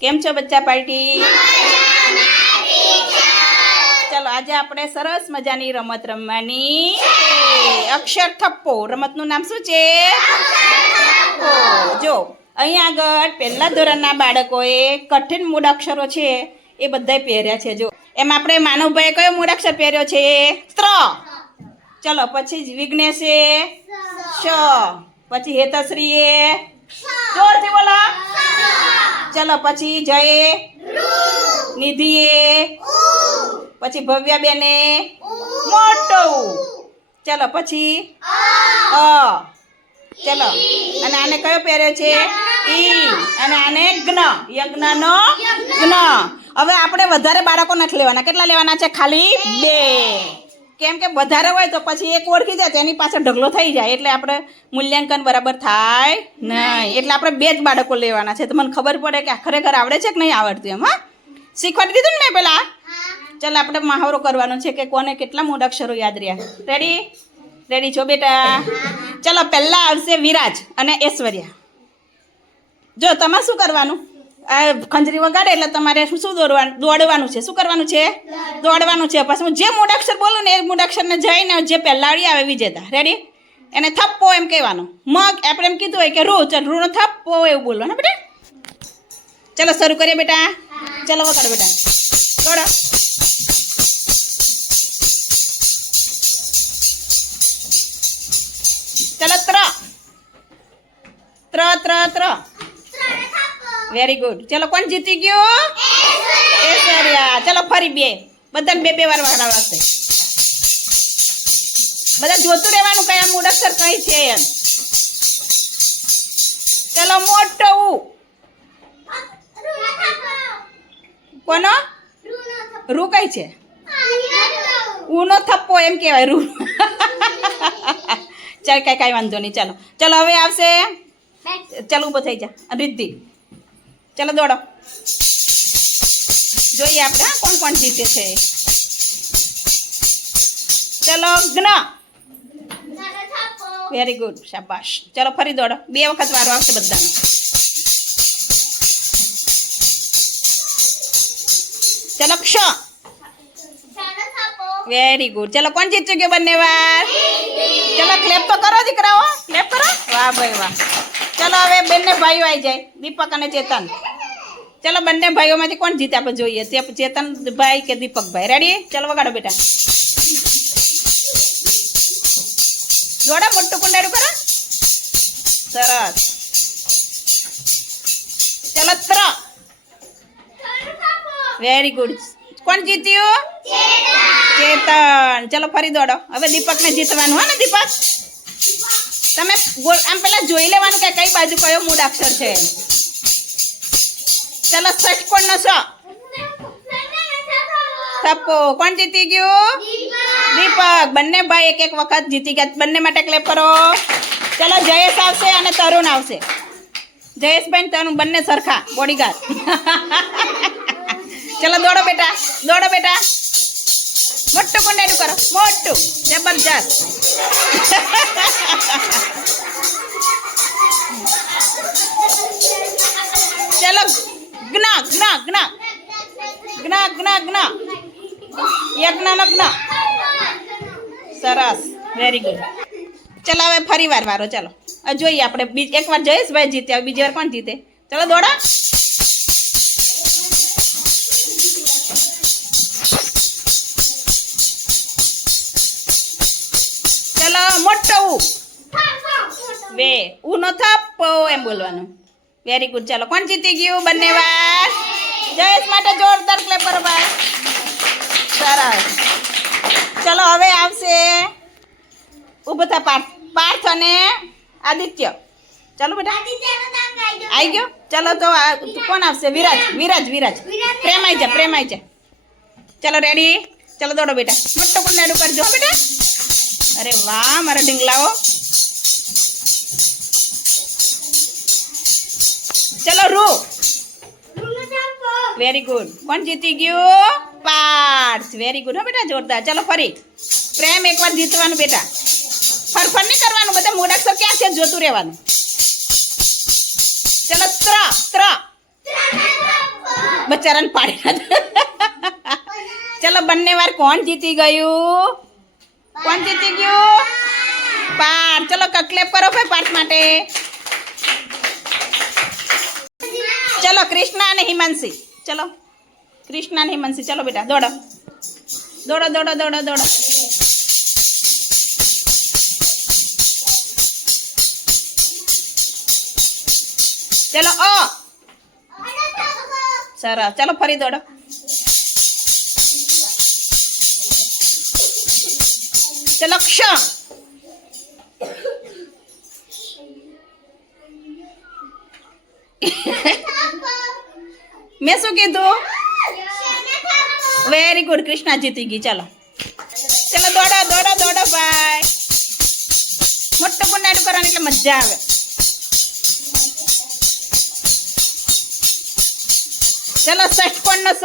કેમ છો બચ્ચા પાર્ટી? ચલો આજે આપણે સરસ મજાની રમત રમવાની અક્ષર થપ્પો. રમતનું નામ શું છે. જો અહીં આગળ પહેલા ધોરણના બાળકોએ કઠિન મૂળાક્ષરો છે એ બધાય પહેર્યા છે. જો એમ આપણે માનવભાઈએ કયો મૂળાક્ષર પહેર્યો છે? ત્ર ચલો પછી વિઘ્નેશે શ પછી હેતશ્રીએ જોરથી બોલો. ચલો પછી જયે નિધિએ. પછી ભવ્યાબેને. મોટો. ઉ. ચલો પછી. અ. ચલો. અને આને કયો પહેર્યો છે? ઈ. અને આને જ્ઞ યજ્ઞનો જ્ઞ હવે આપણે વધારે બાળકો નથી લેવાના. કેટલા લેવાના છે? ખાલી બે. કેમ કે વધારે હોય તો પછી એક ઓળખી જાય તેની પાછળ ઢગલો થઈ જાય. એટલે આપણે મૂલ્યાંકન બરાબર થાય નહીં. એટલે આપણે બે જ બાળકો લેવાના છે. તો મને ખબર પડે કે ખરેખર આવડે છે કે નહીં આવડતું એમ હા? શીખવાડી દીધું ને મેં પહેલાં ચાલ આપણે મહાવરો કરવાનો છે કે કોને કેટલા મૂળાક્ષરો યાદ રહ્યા. રેડી રેડી છો બેટા? ચાલો પહેલાં આવશે વિરાજ અને ઐશ્વર્યા. જો તમારે શું કરવાનું? આ ખંજરી વગાડે એટલે તમારે શું શું દોડવાનું દોડવાનું છે. શું કરવાનું છે? દોડવાનું. છે. પછી હું જે મૂળાક્ષર બોલું ને એ મૂળાક્ષરને જઈને જે પહેલાડી આવે વિજેતા. રેડી એને થપ્પો એમ કહેવાનું. મગ આપણે એમ કીધું હોય કે રૂ ચાલ રૂનો થપ્પો એવું બોલવાનું બેટા? ચલો શરૂ કરીએ બેટા. ચલો વગાડો બેટા. દોડો. ચલો ત્ર. ત્ર ત્ર ત્ર. વેરી ગુડ ચલો કોણ જીતી ગયું? ઐશ્વર્યા. ચલો ફરી બે. બધાને બે બે વાર વગાડવા બધા જોતું રહેવાનું કયા મૂળાક્ષર કઈ છે એમ. ચલો મોટો ઉ. કોનો? રૂ કઈ છે? ઉનો થપ્પો એમ કહેવાય રૂ. ચાલ કાંઈ કાંઈ વાંધો નહીં. ચાલો ચલો હવે આવશે. ચાલો ઊભો થઈ જા. રિદ્ધિ. ચાલો દોડો. જોઈએ આપણે કોણ કોણ જીતે છે. ચલો જ્ઞ વેરી ગુડ શાબાશ. ચલો ફરી દોડો. બે વખત વારો આવશે બધાનો. ચલો ક્ષ. વેરી ગુડ ચલો, કોણ જીતી ગયો બંને વાર? ચલો ક્લેપ તો કરો દીકરાઓ. ક્લેપ કરો. વાહ ભાઈ, વાહ. ચલો, હવે બંને ભાઈઓ આવી જાય. દીપક અને ચેતન. ચલો બંને ભાઈઓમાંથી કોણ જીતે? આપણે જોઈએ. તે ચેતન ભાઈ કે દીપકભાઈ રેડી ચલો વગાડો બેટા. દોડો મોટું કુંડારું કરો. સરસ. ચલો ત્ર વેરી ગુડ કોણ જીત્યું? ચેતન. ચલો ફરી દોડો. હવે દીપકને જીતવાનું, હો ને દીપક? તમે આમ પેલા જોઈ લેવાનું કે કઈ બાજુ કયો મૂળ અક્ષર છે? ચલો ષટકોણ નો શો થપ્પો. કોણ જીતી ગયું? દીપક. બંને ભાઈ એક એક વખત જીતી ગયા. બંને માટે ક્લેપ કરો. ચલો, જયેશ આવશે અને તરુણ આવશે. જયેશભાઈ તરુણ બંને સરખા. બોડીગાર્ડ ચલો, દોડો બેટા. દોડો બેટા. મોટું કુંડાડું કરો. મોટું. જબરજસ્ત. ચલો જ્ઞ જ્ઞ જ્ઞ જ્ઞ જ્ઞ જ્ઞ યજ્ઞાનો જ્ઞ સરસ વેરી ગુડ ચાલો હવે ફરી વાર વારો, ચાલો. જોઈએ આપણે. બીજ એકવાર જયેશભાઈ જીતે, હવે બીજી વાર કોણ જીતે? ચલો, દોડા. ચલો, મોટો ઉ. બે. નો થાપ એમ બોલવાનું. વેરી ગુડ ચાલો, કોણ જીતી ગયું બંને વાર જયેશ માટે જોરદાર ક્લેપર ભાઈ. સરસ. ચલો, હવે આવશે ઊભો થા પાર્થ. પાર્થ અને આદિત્ય. ચાલો બેટા. આવી ગયો? ચલો, તો કોણ આવશે? વિરાજ વિરાજ વિરાજ. પ્રેમ આવી જા પ્રેમ આવી જા. ચલો રેડી ચલો, દોડો બેટા. મોટો કુંડાડું કરજો બેટા. અરે વાહ, મારા ઢીંગલાઓ. ચલો રૂ. વેરી ગુડ કોણ જીતી ગયું? પાર્થ. વેરી ગુડ હો બેટા જોરદાર. ચલો ફરી. પ્રેમ એકવાર જીતવાનું બેટા. ફરફર નહીં કરવાનું. બધા મોડાક્ષર ક્યાં છે? જોતું રહેવાનું. ચલો ત્ર ત્ર. બચારાને પાડી. ચલો બંને વાર કોણ જીતી ગયું? કોણ જીતી ગયું? પાર્થ. ચલો કકલેપ કરો ભાઈ પાર્થ માટે. ચલો, કૃષ્ણા અને હિમાંશી. ચલો, કૃષ્ણા અને હિમાંશી, ચલો બેટા, દોડો. દોડો દોડો દોડો દોડો. ચલો, ઓ. સરસ. ચલો, ફરી દોડો. ચલો, ક્ષ. મેં શું કીધું? વેરી ગુડ કૃષ્ણા જીતી ગઈ. ચાલો. ચાલો દોડો દોડો દોડો ભાઈ. મોટું કુંડાડું કરવાની એટલે મજા આવે. ચાલો ષષ્ટકોણ નો સ.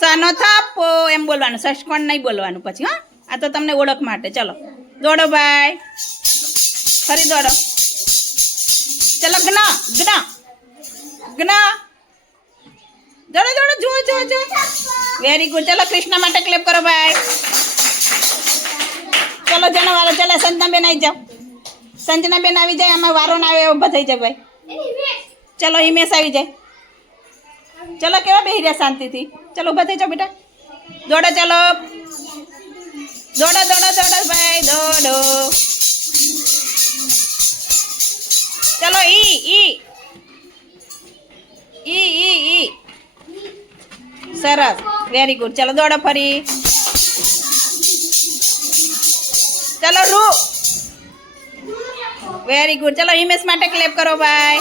સનો થાપો એમ બોલવાનું. ષષ્ઠકોણ નહીં બોલવાનું પછી હા. આ તો તમને ઓળખ માટે. ચાલો. દોડો ભાઈ. ફરી દોડો. ચલો જ્ઞા જ્ઞા જ્ઞા દોડો દોડો જો જો જુઓ. વેરી ગુડ ચલો, કૃષ્ણ માટે ક્લેપ કરો ભાઈ. ચલો જણા વાળો ચલો સંજના બેન આવી જાઓ. સંજના બેન આવી જાય, આમાં વારો ના આવે, એવો થઈ જાય ભાઈ. ચલો, હિમેશ આવી જાય. ચલો, કેવા બેહી રહ્યા શાંતિથી? ચલો ઊભા થઈ જાઓ, બેટા. દોડો, ચલો. દોડો દોડો દોડો, ભાઈ, દોડો. ચલો, ઈ ઈ. ઈ ઈ ઈ. સરસ. વેરી ગુડ ચલો, દોડો ફરી. ચલો, રૂ. વેરી ગુડ ચલો, હિમેશ માટે ક્લેપ કરો, ભાઈ.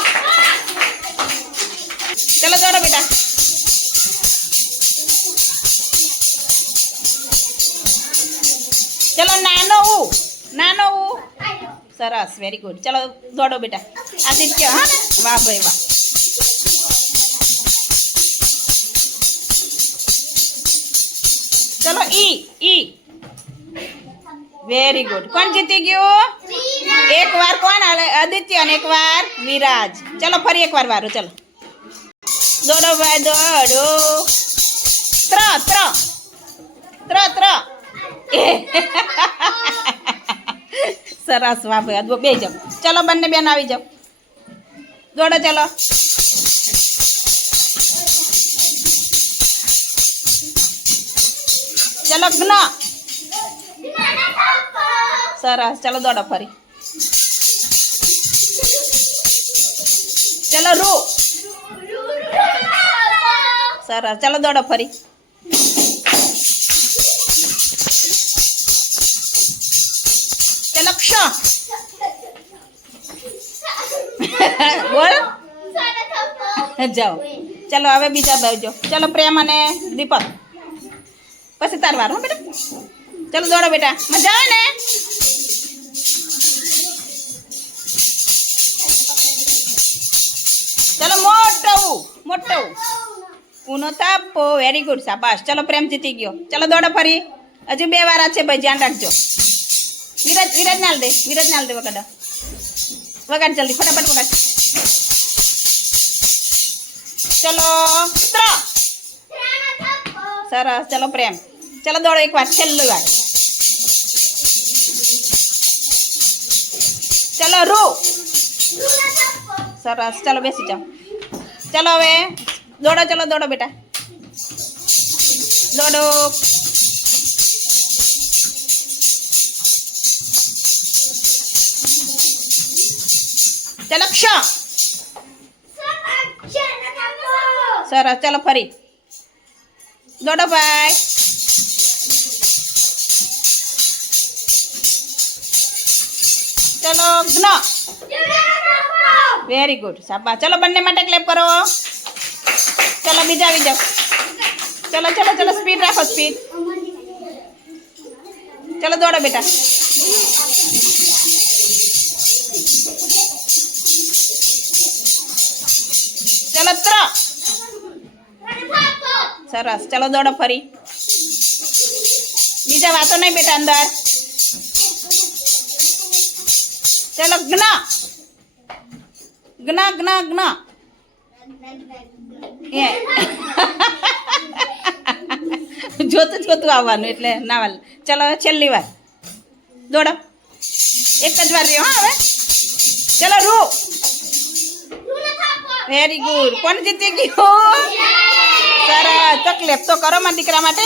ચલો, દોડો, બેટા. ચલો, નાનો ઉ. નાનો ઉ. સરસ. વેરી ગુડ ચલો, દોડો, બેટા. આદિત્ય, હા વાહ ભાઈ, વાહ. ચલો, ઈ ઈ. વેરી ગુડ કોણ જીતી ગયું? એક વાર કોણ આદિત્ય અને એક વાર વિરાજ. ચલો, ફરી એક વાર વારો, ચલો. દોડો, ભાઈ, દોડો. ત્ર ત્ર. ત્ર ત્ર. સરસ, વાહ ભાઈ, અદભુત. બે જાવ ચલો, બંને બેન આવી જાઓ. દોડો ચાલો. ચાલો જ્ઞ સરસ. ચાલો દોડો ફરી. ચાલો રૂ. સરસ. ચાલો દોડો ફરી. ચાલો ક્ષ બોલ. જાઓ. ચલો હવે બીજા બાજુ ચલો પ્રેમ અને દીપક. પછી તાર વાર હો બેટા. ચલો દોડો બેટા. મજા આવે ને? ચલો મોટો ઉ, મોટો ઉ. ઉનો તાપો વેરી ગુડ શાબાશ. ચલો પ્રેમ જીતી ગયો. ચલો દોડો ફરી. હજુ બે વાર છે ભાઈ ધ્યાન રાખજો. વિરાજ વિરાજ નાલ દે વિરાજ નાલ દે વગાડ વગાડ જલ્દી ફટાફટ વગાડ. ચલો ત્રણ સરસ, ચલો પ્રેમ. ચલો દોડો એક વાર છેલ્લું વાર. ચલો, રૂ. સરસ, ચલો બેસી જાઓ. ચલો હવે, દોડો, ચલો દોડો, બેટા. દોડો. ચલો, ક્ષ. સરસ. ચલો ફરી. દોડો ભાઈ. ચલો જ્ઞ વેરી ગુડ શાબાશ. ચલો, બંને માટે ક્લેપ કરો. ચલો, બીજા આવી જાઓ. ચલો ચલો ચલો સ્પીડ રાખો સ્પીડ ચલો, દોડો બેટા. ચલો ત્ર સરસ. ચલો દોડો ફરી. બીજા વાતો નહીં બેટા અંદર. ચલો જ્ઞ જ્ઞ જ્ઞ જ્ઞ એ જોતું જોતું આવવાનું એટલે ના વાલ. ચલો હવે છેલ્લી વાર. દોડો. એક જ વાર રહ્યો હા હવે. ચલો રૂ. વેરી ગુડ કોણ જીતી ગયું? સરસ તો ક્લેપ તો કરો મારા દીકરા માટે.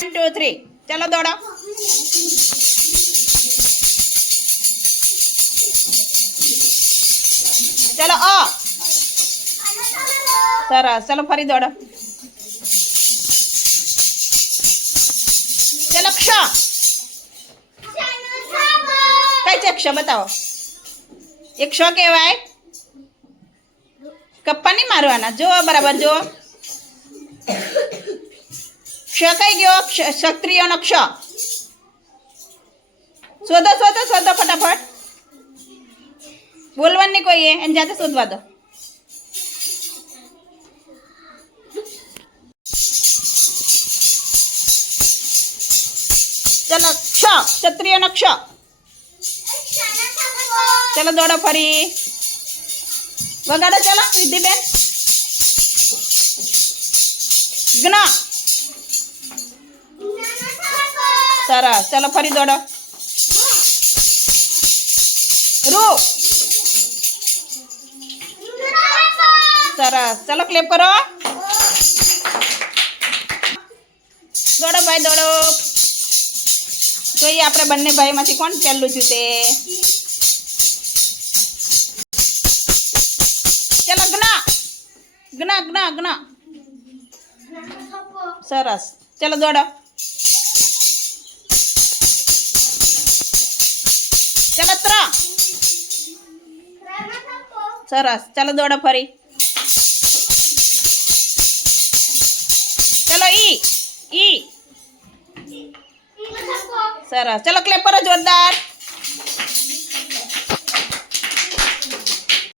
વન ટુ થ્રી ચલો દોડો. ચલો અ સરસ. ચલો, ફરી દોડો. ચલો, ક્ષ. કઈ છે ક્ષ? બતાવો. એક ક્ષ કહેવાય. કપ્પા નહીં મારવાના? જો બરાબર જો ક્ષ કઈ ગયો ક્ષત્રિયોનો ક્ષ. શોધો શોધો શોધો ફટાફટ. બોલવાની કોઈ કોઈએ એને જાતે શોધવા દો. ચલો ક્ષ ક્ષત્રિયનો ક્ષ. ચલો દોડો ફરી. વગાડો ચલો વિધિબેન જ્ઞ સરસ, ચલો ફરી દોડો. રૂ. સરસ, ચલો ક્લેપ કરો. દોડો ભાઈ, દોડો. જોઈએ આપણે બંને ભાઈમાંથી કોણ પહેલું છું તે જ્ઞા જ્ઞા જ્ઞા જ્ઞા સરસ. ચલો દોડો. ચલો ત્રણ. સરસ. ચાલો દોડો ફરી. ચલો ઈ ઈ. સરસ. ચલો ક્લેપ કરો જોરદાર